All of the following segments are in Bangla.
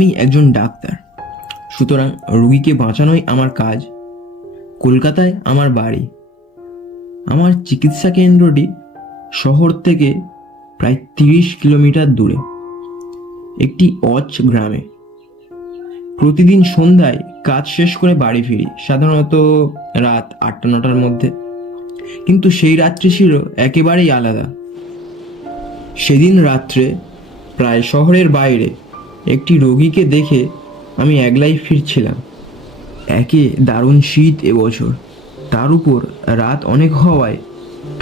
আমি একজন ডাক্তার, সুতরাং রোগীকে বাঁচানোই আমার কাজ। কলকাতায় আমার বাড়ি। আমার চিকিৎসা কেন্দ্রটি শহর থেকে প্রায় 30 কিলোমিটার দূরে একটি অচ গ্রামে। প্রতিদিন সন্ধ্যায় কাজ শেষ করে বাড়ি ফিরি, সাধারণত রাত 8টা-9টার মধ্যে। কিন্তু সেই রাত্রি ছিল একেবারেই আলাদা। সেদিন রাত্রে প্রায় শহরের বাইরে একটি রোগীকে দেখে আমি একলাই ফিরছিলাম। একে দারুণ শীত এবছর, তার উপর রাত অনেক হওয়ায়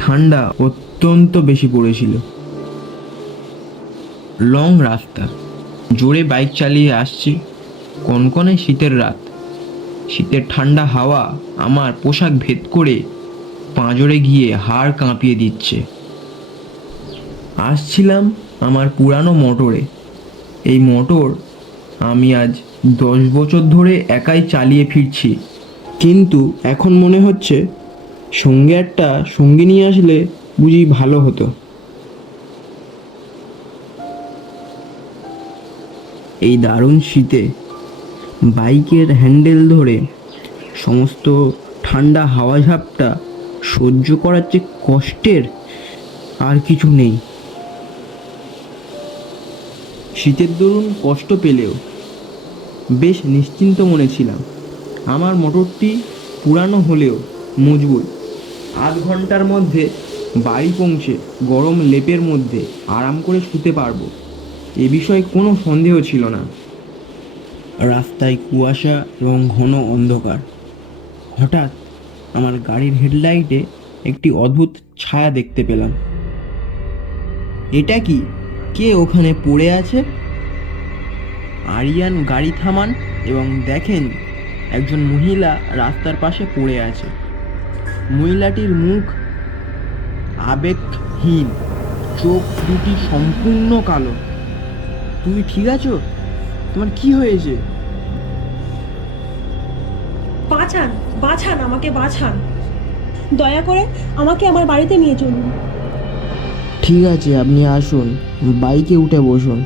ঠান্ডা অত্যন্ত বেশি পড়েছিল। লং রাস্তা, জোরে বাইক চালিয়ে আসছি। কনকনে শীতের রাত, শীতের ঠান্ডা হাওয়া আমার পোশাক ভেদ করে পাঁজরে গিয়ে হাড় কাঁপিয়ে দিচ্ছে। আসছিলাম আমার পুরানো মোটরে। এই মোটর আমি আজ 10 বছর ধরে একাই চালিয়ে ফিরছি, কিন্তু এখন মনে হচ্ছে সঙ্গে একটা সঙ্গী নিয়ে আসলে বুঝি ভালো হতো। এই দারুণ শীতে বাইকের হ্যান্ডেল ধরে সমস্ত ঠান্ডা হাওয়া ঝাপটা সহ্য করার যে কষ্টের আর কিছু নেই। শীতের দরুন কষ্ট পেলেও বেশ নিশ্চিন্ত মনে ছিলাম। আমার মোটরটি পুরানো হলেও মজবুত। আধ ঘন্টার মধ্যে বাড়ি পৌঁছে গরম লেপের মধ্যে আরাম করে শুতে পারবো, এ বিষয়ে কোনো সন্দেহ ছিল না। রাস্তায় কুয়াশা এবং ঘন অন্ধকার। হঠাৎ আমার গাড়ির হেডলাইটে একটি অদ্ভুত ছায়া দেখতে পেলাম। এটা কি? কে ওখানে পড়ে আছে? আরিয়ান গাড়ি থামান এবং দেখেন একজন মহিলা রাস্তার পাশে পড়ে আছে। মহিলাটির মুখ আবেগহীন, চোখ দুটি সম্পূর্ণ কালো। তুমি ঠিক আছো? তোমার কি হয়েছে? বাঁচান, বাঁচান, আমাকে বাঁচান, দয়া করে আমাকে আমার বাড়িতে নিয়ে চলুন। ঠিক আছে, আপনি আসুন, বাইকে উঠে বসুন।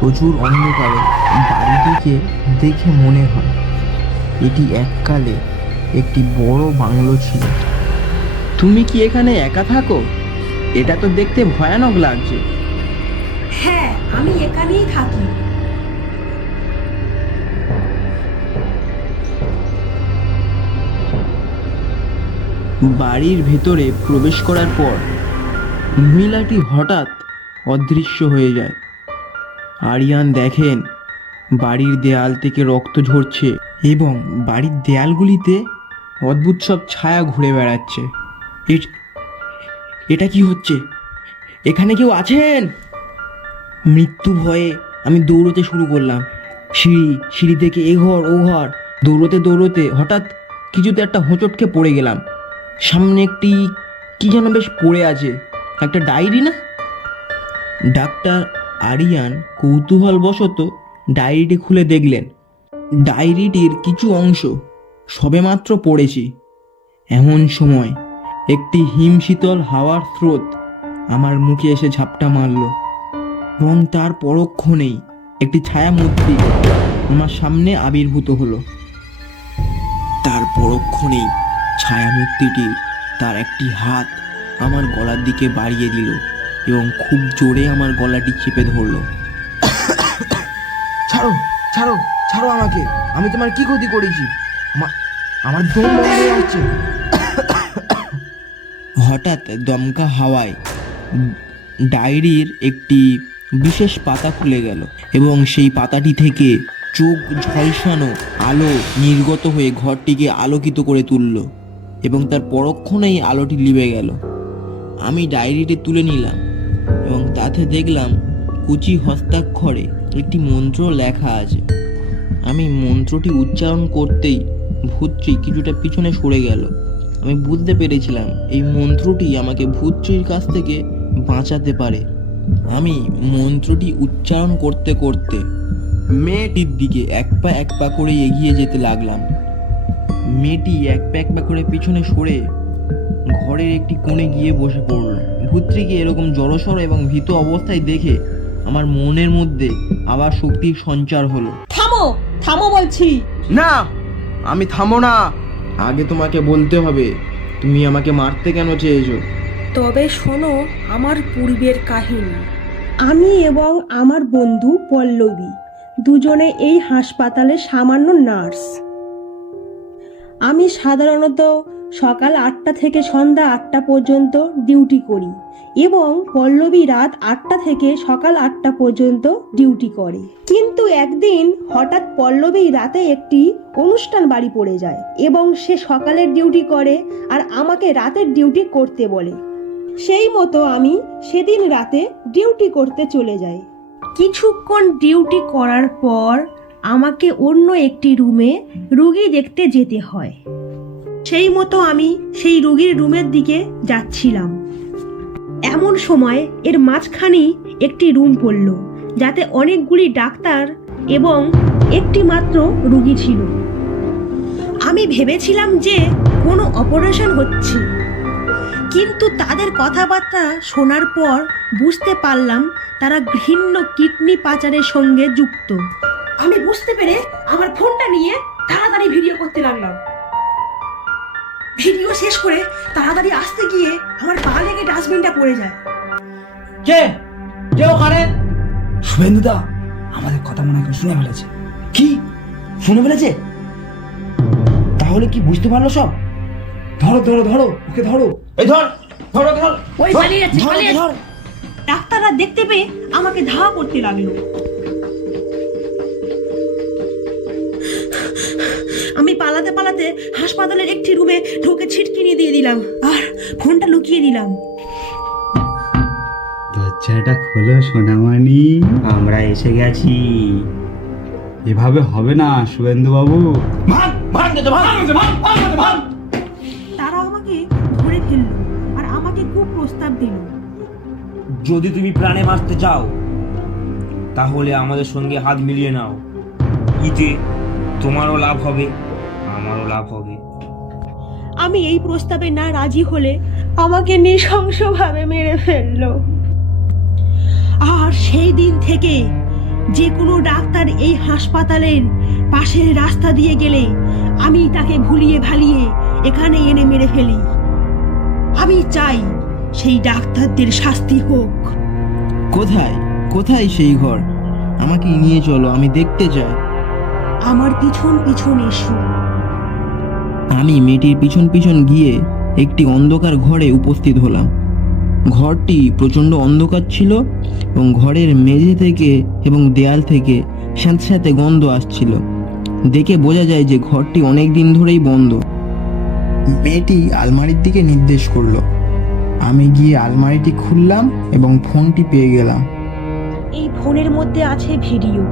প্রচুর অন্ধকারে বাড়িটিকে দেখে মনে হয় এটি এককালে একটি বড় বাংলো ছিল। তুমি কি এখানে একা থাকো? এটা তো দেখতে ভয়ানক লাগছে। হ্যাঁ, আমি এখানেই থাকি। বাড়ির ভেতরে প্রবেশ করার পর মহিলাটি হঠাৎ অদৃশ্য হয়ে যায়। আরিয়ান দেখেন বাড়ির দেয়াল থেকে রক্ত ঝরছে এবং বাড়ির দেয়ালগুলিতে অদ্ভুত সব ছায়া ঘুরে বেড়াচ্ছে। এটা কি হচ্ছে? এখানে কেউ আছেন? মৃত্যু ভয়ে আমি দৌড়তে শুরু করলাম। সিঁড়ি থেকে এ ঘর ও ঘর দৌড়তে দৌড়তে হঠাৎ কিছুতে একটা হোঁচটকে পড়ে গেলাম। সামনে একটি কি যেন বেশ পড়ে আছে, একটা ডায়েরি না? ডাক্তার আরিয়ান কৌতূহলবশত ডায়েরিটি খুলে দেখলেন। ডায়েরিটির কিছু অংশ সবেমাত্র পড়েছি। এমন সময় একটি হিমশীতল হাওয়ার স্রোত আমার মুখে এসে ঝাপটা মারল এবং তার পরক্ষণেই একটি ছায়ামূর্তি আমার সামনে আবির্ভূত হলো। তার পরক্ষণেই ছায়ামূর্তিটি তার একটি হাত আমার গলার দিকে বাড়িয়ে দিল এবং খুব জোরে আমার গলাটি চেপে ধরলো। ছাড়ো, ছাড়ো, ছাড়ো আমাকে! আমি তোমার কি ক্ষতি করেছি? আমার দম বন্ধ হয়ে যাচ্ছে। হঠাৎ দমকা হাওয়ায় ডায়েরির একটি বিশেষ পাতা খুলে গেল এবং সেই পাতাটি থেকে চোখ ঝলসানো আলো নির্গত হয়ে ঘরটিকে আলোকিত করে তুলল এবং তার পরক্ষণেই আলোটি নিভে গেল। আমি ডায়েরিটি তুলে নিলাম এবং তাতে দেখলাম কুচি হস্তাক্ষরে একটি মন্ত্র লেখা আছে। আমি মন্ত্রটি উচ্চারণ করতেই ভূতটি কিছুটা পিছনে সরে গেল। আমি বুঝতে পেরেছিলাম এই মন্ত্রটি আমাকে ভূতটির কাছ থেকে বাঁচাতে পারে। আমি মন্ত্রটি উচ্চারণ করতে করতে মেয়েটির দিকে এক পা করে এগিয়ে যেতে লাগলাম। মেয়েটি এক পা করে পিছনে সরে ঘরের একটি কোণে গিয়ে বসে পড়ল। ভূতটিকে এরকম জড়সড় এবং ভীত অবস্থায় দেখে আমার মনের মধ্যে আবার শক্তির সঞ্চার হলো। থামো থামো বলছি। না, আমি থামো না। আগে তোমাকে বলতে হবে তুমি আমাকে মারতে কেন চেয়েছো। তবে শোনো আমার পূর্বের কাহিনী। আমি এবং আমার বন্ধু পল্লবী দুজনে এই হাসপাতালে সামান্য নার্স। আমি সাধারণত সকাল 8টা থেকে সন্ধ্যা 8টা পর্যন্ত ডিউটি করি এবং পল্লবী রাত 8টা থেকে সকাল 8টা পর্যন্ত ডিউটি করে। কিন্তু একদিন হঠাৎ পল্লবী রাতে একটি অনুষ্ঠান বাড়ি পড়ে যায় এবং সে সকালের ডিউটি করে আর আমাকে রাতের ডিউটি করতে বলে। সেই মতো আমি সেদিন রাতে ডিউটি করতে চলে যাই। কিছুক্ষণ ডিউটি করার পর আমাকে অন্য একটি রুমে রুগী দেখতে যেতে হয়। সেই মতো আমি সেই রুগীর রুমের দিকে যাচ্ছিলাম। এমন সময় এর মাঝখানেই একটি রুম পড়ল, যাতে অনেকগুলি ডাক্তার এবং একটি মাত্র রুগী ছিল। আমি ভেবেছিলাম যে কোনো অপারেশন হচ্ছে, কিন্তু তাদের কথাবার্তা শোনার পর বুঝতে পারলাম তারা ঘৃণ্য কিডনি পাচারের সঙ্গে যুক্ত। আমি বুঝতে পেরে আমার ফোনটা নিয়ে তাড়াতাড়ি ভিডিও করতে লাগলাম। ভিডিও শেষ করে তাড়াতাড়ি আসতে গিয়ে আমার পা লেগে ডাস্টবিনটা পড়ে যায়। কে কে ওখানে? শুভেন্দুদা, আমাদের কথা মনে হয় শুনে ফেলেছে। কি শুনে ফেলেছে? তাহলে কি বুঝতে পারলো সব? ধরো ধরো ধরো, ওকে ধরো। এই ধর ধর ধর। ওই পালিয়ে যাচ্ছে, পালিয়ে যাচ্ছে। ডাক্তাররা দেখতে পেয়ে আমাকে ধাওয়া করতে লাগলো। আমি পালাতে পালাতে হাসপাতালের একটি রুমে ঢুকে ছিটকিনি দিয়ে দিলাম আর ফোনটা লুকিয়ে দিলাম। দরজাটা খোলো সোনামণি, আমরা এসে গেছি। এভাবে হবে না শুভেন্দু বাবু। তারা আমাকে ধরে ফেললো আর আমাকে খুব প্রস্তাব দিল। যদি তুমি প্রাণে বাঁচতে চাও তাহলে আমাদের সঙ্গে হাত মিলিয়ে নাও। এতে তোমারও লাভ হবে, আমারও লাভ হবে। আমি এই প্রস্তাবে না রাজি হলে আমাকে নৃশংসভাবে মেরে ফেললো। আর সেই দিন থেকে যে কোনো ডাক্তার এই হাসপাতালের পাশের রাস্তা দিয়ে গেলে আমি তাকে ভুলিয়ে ভালিয়ে এখানে এনে মেরে ফেলি। আমি চাই সেই ডাক্তারদের শাস্তি হোক। কোথায় কোথায় সেই ঘর? আমাকে নিয়ে চলো, আমি দেখতে চাই। আমার পিছন পিছন এসো। আমি মেয়েটির পিছন পিছন গিয়ে একটি অন্ধকার ঘরে উপস্থিত হলাম। ঘরটি প্রচণ্ড অন্ধকার ছিল এবং ঘরের মেঝে থেকে এবং দেয়াল থেকে সাথে সাথে গন্ধ আসছিল। দেখে বোঝা যায় যে ঘরটি অনেক দিন ধরেই বন্ধ। মেয়েটি আলমারির দিকে নির্দেশ করলো। আমি গিয়ে আলমারিটি খুললাম এবং ফোনটি পেয়ে গেলাম। এই ফোনের মধ্যে আছে ভিডিও,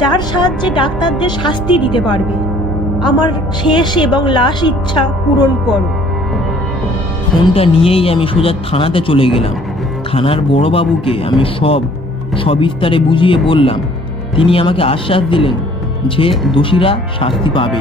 যার সাহায্যে ডাক্তারদের শাস্তি দিতে পারবে। আমার শেষ এবং লাশ ইচ্ছা পূরণ করো। ফোনটা নিয়েই আমি সোজা থানাতে চলে গেলাম। থানার বড়বাবুকে আমি সবিস্তারে বুঝিয়ে বললাম। তিনি আমাকে আশ্বাস দিলেন যে দোষীরা শাস্তি পাবে।